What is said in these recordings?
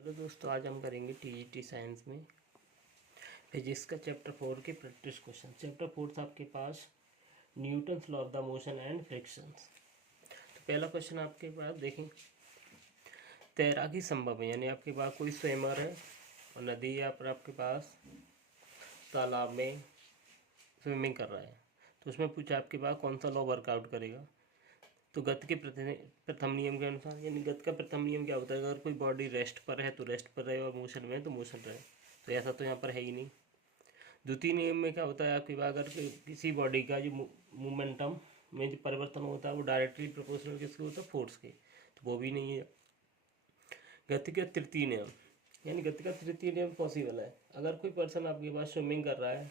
Hello दोस्तों, आज हम करेंगे टीजीटी साइंस में फिजिक्स का चैप्टर 4 के प्रैक्टिस क्वेश्चन। चैप्टर 4 था आपके पास Newton's law of the motion and frictions. तो पहला क्वेश्चन आपके पास देखें, तैराकी संभव है, यानी आपके पास कोई स्विमर है और नदी या पर आपके पास तालाब में स्विमिंग कर रहा है, तो उसमें पूछा आपके पास कौन सा लॉ वर्कआउट करेगा। तो गति के प्रथम नियम के अनुसार, यानी गति का प्रथम नियम क्या होता है, अगर कोई बॉडी रेस्ट पर है तो रेस्ट पर रहे और मोशन में है तो मोशन रहे। तो ऐसा तो यहाँ पर है ही नहीं। द्वितीय नियम में क्या होता है, आपकी बात अगर किसी बॉडी का जो मोमेंटम में जो परिवर्तन होता है वो डायरेक्टली प्रोपोर्शनल किसके होता है, फोर्स के, तो वो भी नहीं है। गति का तृतीय नियम, यानी गति का तृतीय नियम पॉसिबल है अगर कोई पर्सन आपके पास स्विमिंग कर रहा है,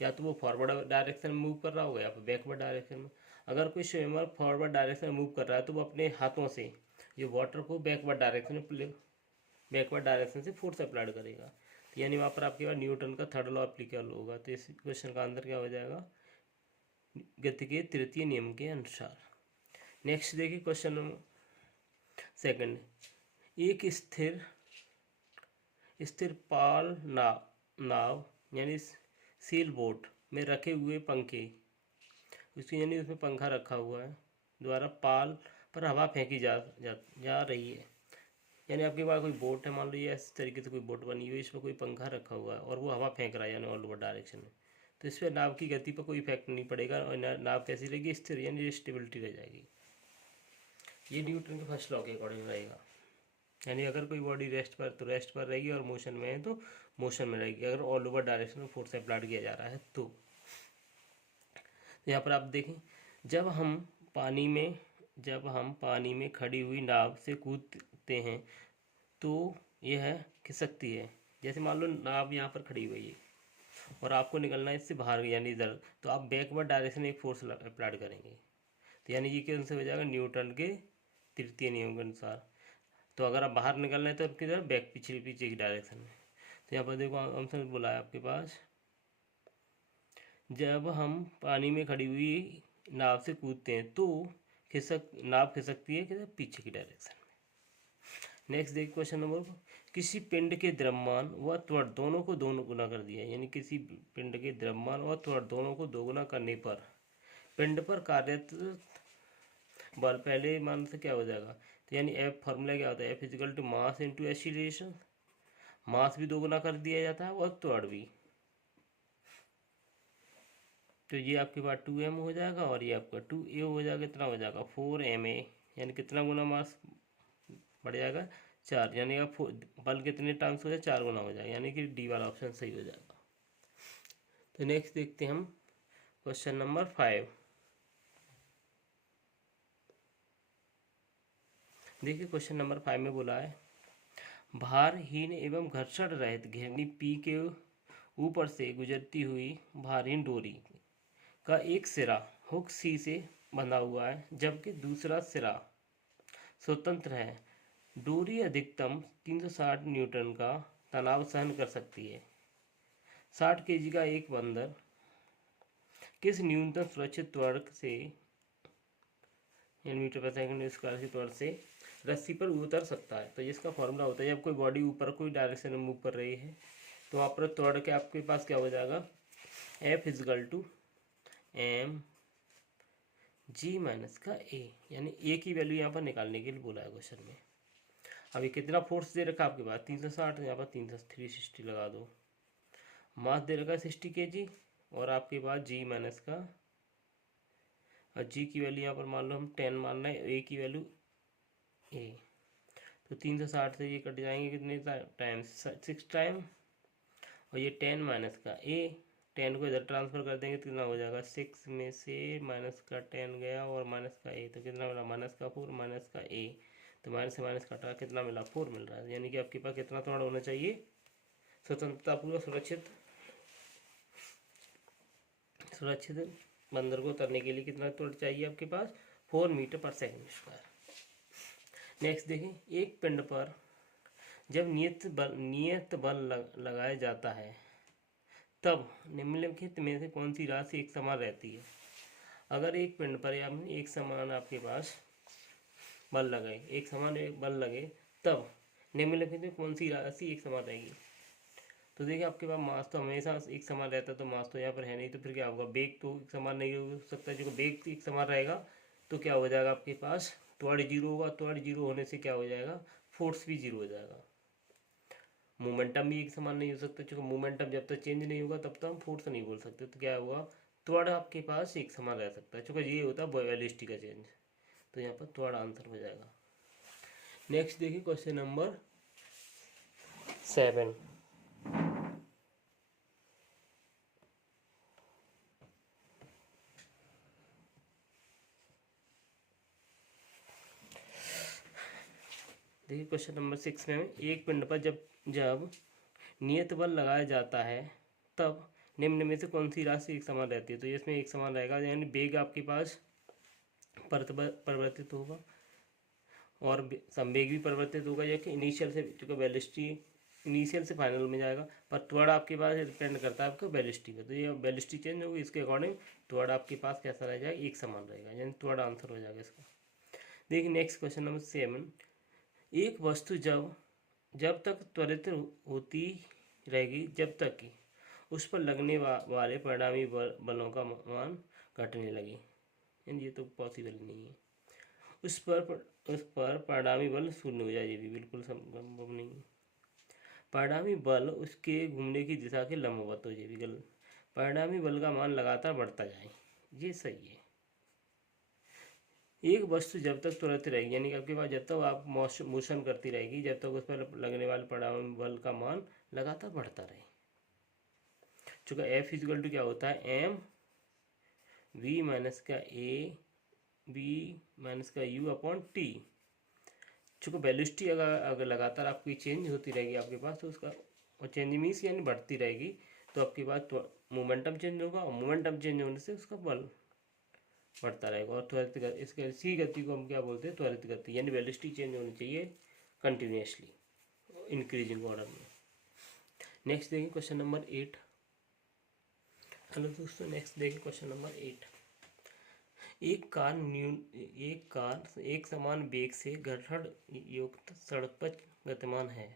या तो वो फॉरवर्ड डायरेक्शन में मूव कर रहा होगा या फिर बैकवर्ड डायरेक्शन में। अगर कोई स्विमर फॉरवर्ड डायरेक्शन में मूव कर रहा है तो वो अपने हाथों से ये वाटर को बैकवर्ड डायरेक्शन से फोर्स अप्लाइड करेगा। तो यानी वहाँ पर आपके पास न्यूटन का थर्ड लॉ एप्लीकेबल होगा। तो इस क्वेश्चन का आंसर क्या हो जाएगा, गति के तृतीय नियम के अनुसार। नेक्स्ट देखिए क्वेश्चन नंबर सेकंड, एक स्थिर पाल नाव यानी सेल बोट में रखे हुए पंखे, उसकी यानी उसमें पंखा रखा हुआ है, द्वारा पाल पर हवा फेंकी जा रही है। यानी आपके पास कोई बोट है, मान लीजिए इस तरीके से कोई बोट बनी हुई है, इसमें कोई पंखा रखा हुआ है और वो हवा फेंक रहा है यानी ऑल ओवर डायरेक्शन में। तो इस पर नाव की गति पर कोई इफेक्ट नहीं पड़ेगा और नाव कैसी रहेगी, स्थिर, यानी स्टेबिलिटी रह जाएगी। ये न्यूटन के फर्स्ट लॉ के अकॉर्डिंग रहेगा। यानी अगर कोई बॉडी रेस्ट पर तो रेस्ट पर रहेगी और मोशन में है तो मोशन में रहेगी, अगर ऑल ओवर डायरेक्शन में फोर्स अप्लाइड किया जा रहा है तो। यहाँ पर आप देखें, जब हम पानी में खड़ी हुई नाव से कूदते हैं तो यह खिसकती है। जैसे मान लो नाव यहाँ पर खड़ी हुई है और आपको निकलना है इससे बाहर, यानी इधर, तो आप बैकवर्ड डायरेक्शन में एक फोर्स अप्लाइड करेंगे। तो यानी ये कैसे हो जाएगा, न्यूटन के तृतीय नियम के अनुसार। तो अगर आप बाहर निकलना है तो आपकी तरफ पीछे की डायरेक्शन में। तो यहाँ पर देखो आंसर बोला है आपके पास, जब हम पानी में खड़ी हुई नाव से कूदते हैं तो नाव खिसकती है किधर, पीछे की डायरेक्शन में। नेक्स्ट देखिए क्वेश्चन नंबर, किसी पिंड के द्रव्यमान व त्वरण दोनों को दोनों गुना कर दिया, यानी किसी पिंड के द्रव्यमान और त्वरण दोनों को दोगुना करने पर पिंड पर कार्यरत बल पहले मान से क्या हो जाएगा। तो यानी एफ फॉर्मूला क्या होता है, F is equal to mass into acceleration. Mass भी दोगुना कर दिया जाता है और त्वरण भी। तो ये आपके पास 2m हो जाएगा और ये आपका 2a हो जाएगा। कितना हो जाएगा, 4ma, यानी कितना गुना मास बढ़ जाएगा, 4, यानी आप बल कितने टाइम्स हो जाए, 4 गुना हो जाएगा, यानी कि डी वाला ऑप्शन सही हो जाएगा। तो नेक्स्ट देखते हैं हम क्वेश्चन नंबर 5। देखिए क्वेश्चन नंबर 5 में बोला है, भारहीन एवं घर्षण रहित घेरनी पी के ऊपर से गुजरती हुई भारहीन डोरी का एक सिरा हुक सी से बंधा हुआ है, जबकि दूसरा सिरा स्वतंत्र है। डोरी अधिकतम 360 न्यूटन का तनाव सहन कर सकती है। 60 केजी का एक बंदर किस न्यूनतम सुरक्षित त्वरण से, मीटर पर सेकंड स्क्वायर के त्वरण से रस्सी पर उतर सकता है। तो इसका फॉर्मूला होता है, जब कोई बॉडी ऊपर कोई डायरेक्शन में मूव कर रही है तो वहाँ पर त्वरण के आपके पास क्या हो जाएगा, F is equal to M G minus का ए, यानी ए की वैल्यू यहाँ पर निकालने के लिए बोला है क्वेश्चन में। अभी कितना फोर्स दे रखा आपके पास, 360, यहाँ पर 360 लगा दो। मास दे रखा 60 kg और आपके पास जी माइनस का, और जी की वैल्यू यहाँ पर मान लो हम 10 मान रहे हैं, ए की वैल्यू ए। तो 360 से ये कट जाएंगे कितने टाइम, 6 टाइम, और ये 10 माइनस का ए, 10 को इधर ट्रांसफर कर देंगे तो कितना हो जाएगा, 6 में से माइनस का 10 गया और माइनस का ए, तो कितना मिला, माइनस का 4 माइनस का ए। तो माइनस से माइनस काटा कितना मिला, 4 मिल रहा है। यानी कि आपके पास कितना त्वरण होना चाहिए, स्वतंत्रतापूर्वक सुरक्षित बंदर को उतरने के लिए कितना त्वरण चाहिए आपके पास, 4 मीटर पर सेकंड स्क्वायर। नेक्स्ट देखें, एक पिंड पर जब नियत बल लगाया जाता है तब निम्नलिखित में से कौन सी राशि एक समान रहती है। अगर एक पिंड पर या एक समान आपके पास बल लगे, एक समान बल लगे, तब निम्नलिखित में कौन सी राशि एक समान रहेगी। तो देखिए आपके पास मास तो हमेशा एक समान रहता है, तो मास तो यहाँ पर है नहीं, तो फिर क्या होगा, वेग तो एक समान नहीं हो सकता। जो वेग एक समान रहेगा तो क्या हो जाएगा आपके पास, त्वरण जीरो होगा। त्वरण जीरो होने से क्या हो जाएगा, फोर्स भी जीरो हो जाएगा। मोमेंटम भी एक समान नहीं हो सकता, क्योंकि मोमेंटम जब तक चेंज नहीं होगा तब तक हम फोर्स नहीं बोल सकते। तो क्या होगा, त्वरण आपके पास एक समान रह सकता है, क्योंकि ये होता है वेलोसिटी का चेंज। तो यहाँ पर त्वरण आंसर हो जाएगा। नेक्स्ट देखिए क्वेश्चन नंबर 7। देखिए क्वेश्चन नंबर 6 में, एक पिंड पर जब जब नियत बल लगाया जाता है तब निम्न में से कौन सी राशि एक समान रहती है। तो इसमें एक समान रहेगा, यानी वेग आपके पास परिवर्तित होगा और संवेग भी परिवर्तित होगा, या कि इनिशियल से, क्योंकि वेलोसिटी इनिशियल से फाइनल में जाएगा। पर त्वरण आपके पास डिपेंड करता है आपका वेलोसिटी पे, तो ये वेलोसिटी चेंज होगी, इसके अकॉर्डिंग त्वरण आपके पास कैसा रह जाएगा, एक समान रहेगा, यानी त्वरण आंसर हो जाएगा इसका। देखिए नेक्स्ट क्वेश्चन नंबर 7। एक वस्तु जब जब तक त्वरित होती रहेगी जब तक कि उस पर लगने वाले परिणामी बलों का मान घटने लगे, यानी ये तो पॉसिबल नहीं है। उस पर परिणामी बल शून्य हो जाए, ये भी बिल्कुल संभव नहीं है। परिणामी बल उसके घूमने की दिशा के लंबवत हो, ये भी गलत। परिणामी बल का मान लगातार बढ़ता जाए, ये सही है। एक वस्तु जब तक त्वरित रहेगी, यानी कि आपके पास जब तक आप मोशन करती रहेगी, जब तक उस पर लगने वाले परिणामी बल का मान लगातार बढ़ता रहे। चूँकि एफ इजिकल टू क्या होता है, एम वी माइनस का ए बी माइनस का यू अपॉन टी। चूँकि वेलोसिटी अगर लगातार आपकी चेंज होती रहेगी आपके पास, तो उसका और चेंज मीन्स यानी बढ़ती रहेगी, तो आपके पास तो मोमेंटम चेंज होगा, और मोमेंटम चेंज होने से उसका बल बढ़ता रहेगा। और त्वरित गति, इसके इसी गति को हम क्या बोलते हैं, त्वरित गति, यानी वेलोसिटी चेंज होनी चाहिए कंटिन्यूसली इंक्रीजिंग ऑर्डर में। नेक्स्ट देखिए क्वेश्चन नंबर 8। हेलो दोस्तों, नेक्स्ट देखिए क्वेश्चन नंबर 8। एक कार एक समान वेग से घर्षण युक्त सड़क पर गतिमान है।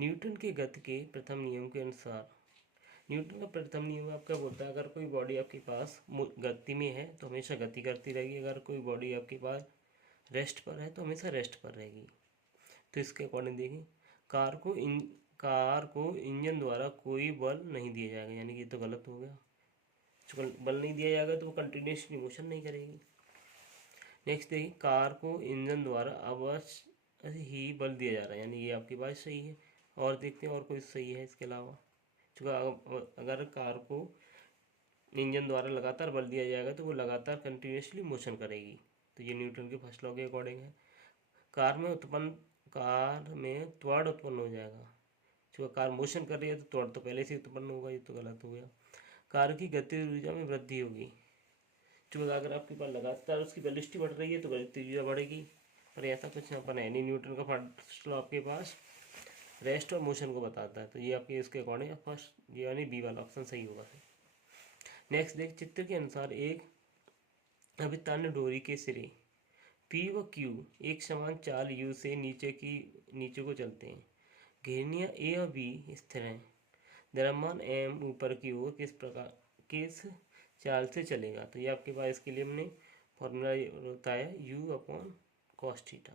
न्यूटन के गति के प्रथम नियम के अनुसार, न्यूटन का प्रथम नियम आपका बोलता है, अगर कोई बॉडी आपके पास गति में है तो हमेशा गति करती रहेगी, अगर कोई बॉडी आपके पास रेस्ट पर है तो हमेशा रेस्ट पर रहेगी। तो इसके अकॉर्डिंग देखिए, कार को इंजन द्वारा कोई बल नहीं दिया जाएगा, यानी कि ये तो गलत हो गया। बल नहीं दिया जाएगा तो वो कंटिन्यूसली मोशन नहीं करेगी। नेक्स्ट देखिए, कार को इंजन द्वारा अवश्य ही बल दिया जा रहा है, यानी ये आपकी बात सही है। और देखते हैं और कोई सही है इसके अलावा। चूँकि अगर कार को इंजन द्वारा लगातार बल दिया जाएगा तो वो लगातार कंटिन्यूसली मोशन करेगी, तो ये न्यूटन के फर्स्ट लॉ के अकॉर्डिंग है। कार में त्वरण उत्पन्न हो जाएगा, चूँकि कार मोशन कर रही है तो त्वरण तो पहले से उत्पन्न होगा, ये तो गलत हो गया। कार की गतिज ऊर्जा में वृद्धि होगी, चूँकि अगर आपके पास लगातार उसकी वेलोसिटी बढ़ रही है तो गतिज ऊर्जा बढ़ेगी, पर ऐसा कुछ यहाँ पर है नहीं। न्यूटन का फर्स्ट लॉ आपके पास रेस्ट और मोशन को बताता है, तो ये आपके इसके अकॉर्डिंग फर्स्ट यानी बी वाला ऑप्शन सही होगा। नेक्स्ट देख, चित्र के अनुसार एक अभितन्न डोरी के सिरे पी व क्यू एक समान चाल यू से नीचे को चलते हैं। घेरनियाँ ए और बी स्थिर हैं। द्रव्यमान एम ऊपर की ओर किस चाल से चलेगा। तो ये आपके पास इसके लिए हमने फॉर्मूला होता है यू अपॉन कॉस थीटा।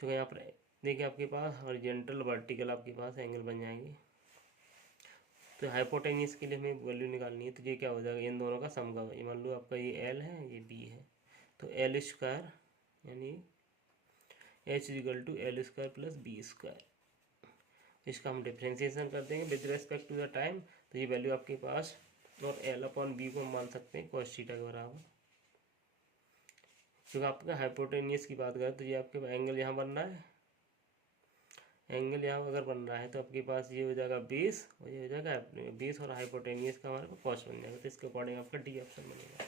तो यहाँ पर देखिए आपके पास हॉरिजॉन्टल वर्टिकल आपके पास एंगल बन जाएंगे। तो हाइपोटेन्यूस के लिए हमें वैल्यू निकालनी है, तो ये क्या हो जाएगा, इन दोनों का सम का, ये मान लो आपका ये एल है ये बी है, तो एल स्क्वायर यानी H equal to L square plus B square. इसका हम डिफ्रेंसिएशन कर देंगे with respect to the time, तो ये वैल्यू आपके पास, और एल अपॉन बी को हम मान सकते हैं कॉस थीटा के बराबर। क्योंकि आपका हाइपोटेनियस की बात करें तो ये आपके एंगल यहाँ बन रहा है, एंगल यहाँ अगर बन रहा है तो आपके पास ये हो जाएगा बेस, और ये हो जाएगा बेस और हाइपोटेनियस का हमारे पास कॉस बन जाएगा। तो इसके अकॉर्डिंग आपका डी ऑप्शन बनेगा,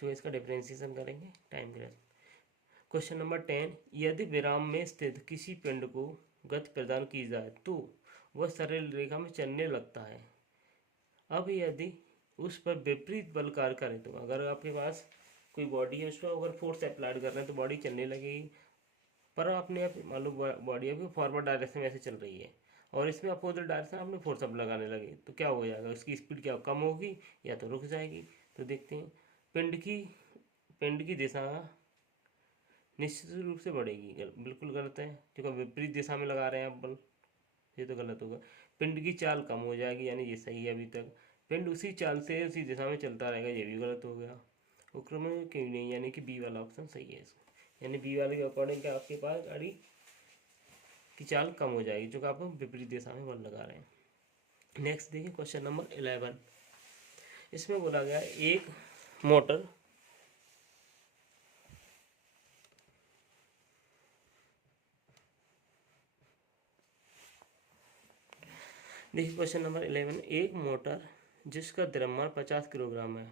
जो इसका डिफ्रेंसिएशन करेंगे टाइम के लिए। Question number 10। यदि विराम में स्थित किसी पिंड को गति प्रदान की जाए तो वह सरल रेखा में चलने लगता है। अब यदि उस पर विपरीत बल कार्य करे, तो अगर आपके पास कोई बॉडी है उस पर अगर फोर्स अप्लाइड कर रहे हैं तो बॉडी चलने लगेगी, पर आपने आप मान लो बॉडी आपकी फॉरवर्ड डायरेक्शन में ऐसे चल रही है और इसमें अपोजिट डायरेक्शन आपने फोर्स अब लगाने लगे तो क्या हो जाएगा, उसकी स्पीड क्या कम होगी या तो रुक जाएगी। तो देखते हैं, पिंड की दिशा निश्चित रूप से बढ़ेगी, बिल्कुल गलत है क्योंकि विपरीत दिशा में लगा रहे हैं आप बल, ये तो गलत होगा। पिंड की चाल कम हो जाएगी, यानी ये सही है अभी तक। पिंड उसी चाल से उसी दिशा में चलता रहेगा, ये भी गलत हो गया। उपक्रमण क्यों नहीं, यानी कि बी वाला ऑप्शन सही है इसमें, यानी बी वाले के अकॉर्डिंग क्या आपके पास गाड़ी की चाल कम हो जाएगी जो कि आप विपरीत दिशा में बल लगा रहे हैं। नेक्स्ट देखिए क्वेश्चन नंबर 11। इसमें बोला गया एक मोटर देखिए क्वेश्चन नंबर 11, एक मोटर जिसका द्रव्यमान 50 किलोग्राम है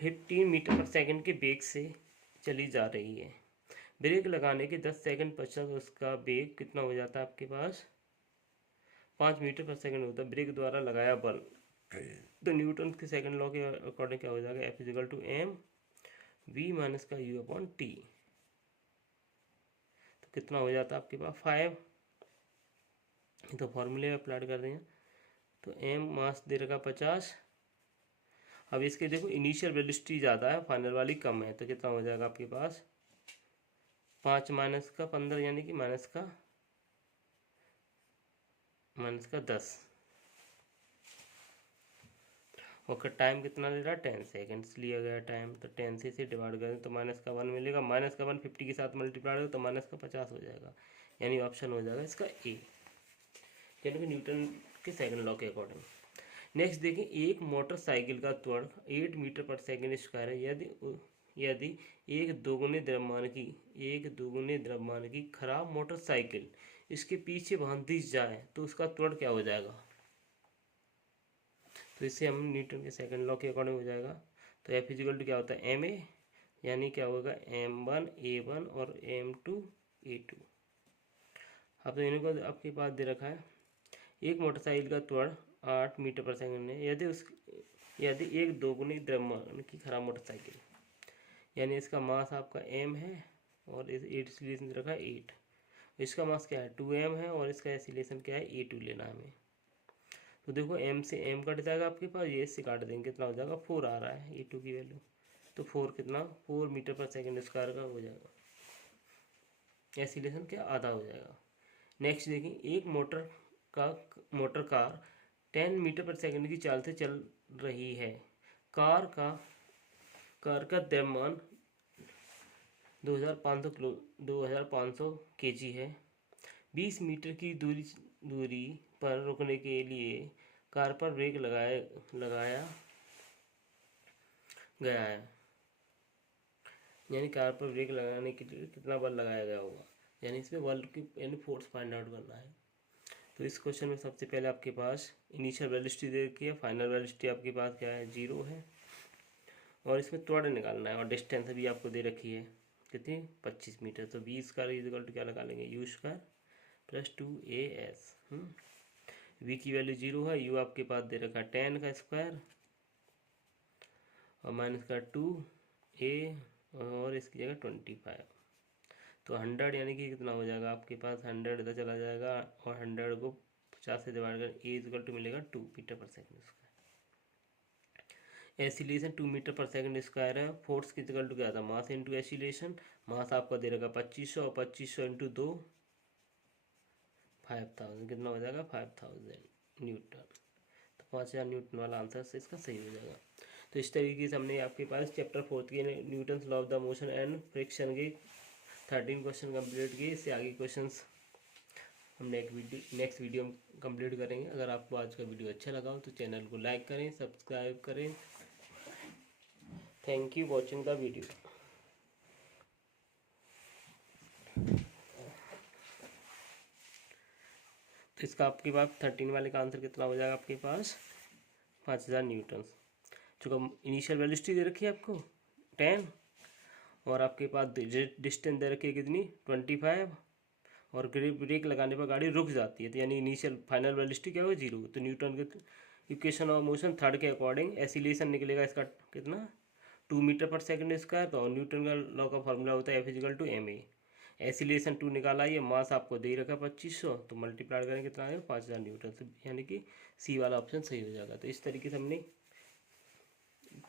15 मीटर पर सेकंड के वेग से चली जा रही है। ब्रेक लगाने के 10 सेकंड पश्चात उसका वेग कितना हो जाता है आपके पास 5 मीटर पर सेकंड होता है। ब्रेक द्वारा लगाया बल, तो न्यूटन के सेकंड लॉ के अकॉर्डिंग क्या हो जाएगा, F is equal to M V minus का यू अपॉन टी। तो कितना हो जाता है आपके पास 5, तो फॉर्मूले में अप्लाई कर देंगे। तो एम मास दे रखा 50। अब इसके देखो इनिशियल वेलोसिटी ज़्यादा है, फाइनल वाली कम है, तो कितना हो जाएगा आपके पास 5 माइनस का 15 यानी कि माइनस का 10। और टाइम कितना ले रहा है 10 सेकेंड्स लिया गया टाइम, तो 10 से इसे डिवाइड करें तो माइनस का 1 मिलेगा, माइनस का 1 50 के साथ मल्टीप्लाई करें तो माइनस का 50 हो जाएगा, यानी ऑप्शन हो जाएगा इसका ए, यानी कि न्यूटन के सेकंड लॉ के अकॉर्डिंग। नेक्स्ट देखिए, एक मोटरसाइकिल का त्वरण 8 मीटर पर सेकेंड स्क्वायर है। यदि एक दोगुने द्रव्यमान की खराब मोटरसाइकिल इसके पीछे बांध दी जाए तो उसका त्वरण क्या हो जाएगा। तो इससे हम न्यूटन के सेकंड लॉ के अकॉर्डिंग हो जाएगा। तो एफ इजिकल टू क्या होता है एम ए, यानी क्या होगा m1 a1 और m2 a2। अब तो इन्हीं को आपके पास दे रखा है, एक मोटरसाइकिल का त्वरण 8 मीटर पर सेकंड है यदि एक दोगुनी द्रव्यमान की खराब मोटरसाइकिल, यानी इसका मास आपका m है और इस 8 एक्सीलरेशन रखा है 8, इसका मास क्या है 2m है और इसका एक्सीलरेशन क्या है a2 लेना है हमें। तो देखो m से m कट जाएगा आपके पास, ये इससे काट देंगे, कितना हो जाएगा 4 आ रहा है a2 की वैल्यू, तो 4 मीटर पर सेकंड स्क्वायर का हो जाएगा, एक्सीलरेशन क्या आधा हो जाएगा। नेक्स्ट देखिए, एक मोटर कार 10 मीटर पर सेकंड की चाल से चल रही है। कार का द्रव्यमान 2500 kg है। 20 मीटर की दूरी पर रुकने के लिए कार पर ब्रेक लगाया गया है, यानी कार पर ब्रेक लगाने के लिए कितना बल लगाया गया होगा, यानी इसमें बल की यानी फोर्स फाइंड आउट करना है। तो इस क्वेश्चन में सबसे पहले आपके पास इनिशियल वेलोसिटी दे रखी है, फाइनल वेलोसिटी आपके पास क्या है 0 है, और इसमें त्वरण निकालना है और डिस्टेंस भी आपको दे रखी है कितनी 25 मीटर। तो 20 का इक्वल टू क्या लगा लेंगे u square plus 2as। v की वैल्यू 0 है, u आपके पास दे रखा 10 का स्क्वायर और माइनस का 2a और इसकी जगह 25, तो 100 यानी कि कितना हो जाएगा आपके पास 100 इधर चला जाएगा और 100 को 50 से डिवाइड कर ए इक्वल टू मिलेगा 2 मीटर पर सेकंड स्क्वायर। एसिलेशन 2 मीटर पर सेकंड स्क्वायर है। फोर्स की इक्वल टू क्या था मास इंटू एसिलेशन, मास आपका दे रखा 2500 और 2500 इंटू 2 5000, कितना हो जाएगा 5000 न्यूटन। तो 5000 न्यूटन वाला आंसर से इसका सही हो जाएगा। तो इस तरीके से हमने आपके पास चैप्टर 4 के Newton law of the motion and friction के 13 क्वेश्चन कंप्लीट किए। इससे आगे क्वेश्चंस हम नेक्स्ट वीडियो में कंप्लीट करेंगे। अगर आपको आज का वीडियो अच्छा लगा हो तो चैनल को लाइक करें, सब्सक्राइब करें। Thank you watching the video. तो इसका आपके पास 13 वाले का आंसर कितना हो जाएगा आपके पास 5000 न्यूटन। चूँकि इनिशियल वेलोसिटी दे रखी है आपको 10 और आपके पास डिस्टेंस दे रखी है कितनी 25 और ब्रेक लगाने पर गाड़ी रुक जाती है, तो यानी इनिशियल फाइनल वेलोसिटी क्या होगा 0। तो न्यूटन के इक्वेशन ऑफ मोशन थर्ड के अकॉर्डिंग एसिलेशन निकलेगा इसका कितना 2 मीटर पर सेकंड स्क्वायर। तो न्यूटन का लॉ का फॉर्मूला होता है F is equal to M A, acceleration 2 निकाला, ये मास आपको दे रखा 2500, तो मल्टीप्लाई करेंगे कितना आएगा 5000 न्यूटन से, यानी कि सी वाला ऑप्शन सही हो जाएगा। तो इस तरीके से हमने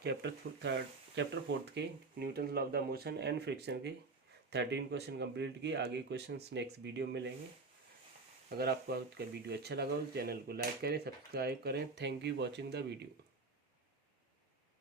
चैप्टर फोर्थ के Newton law of the motion and friction के 13 क्वेश्चन कंप्लीट किए। आगे क्वेश्चंस नेक्स्ट वीडियो में लेंगे। अगर आपको आज का वीडियो अच्छा लगा हो तो चैनल को लाइक करें, सब्सक्राइब करें। Thank you watching the video.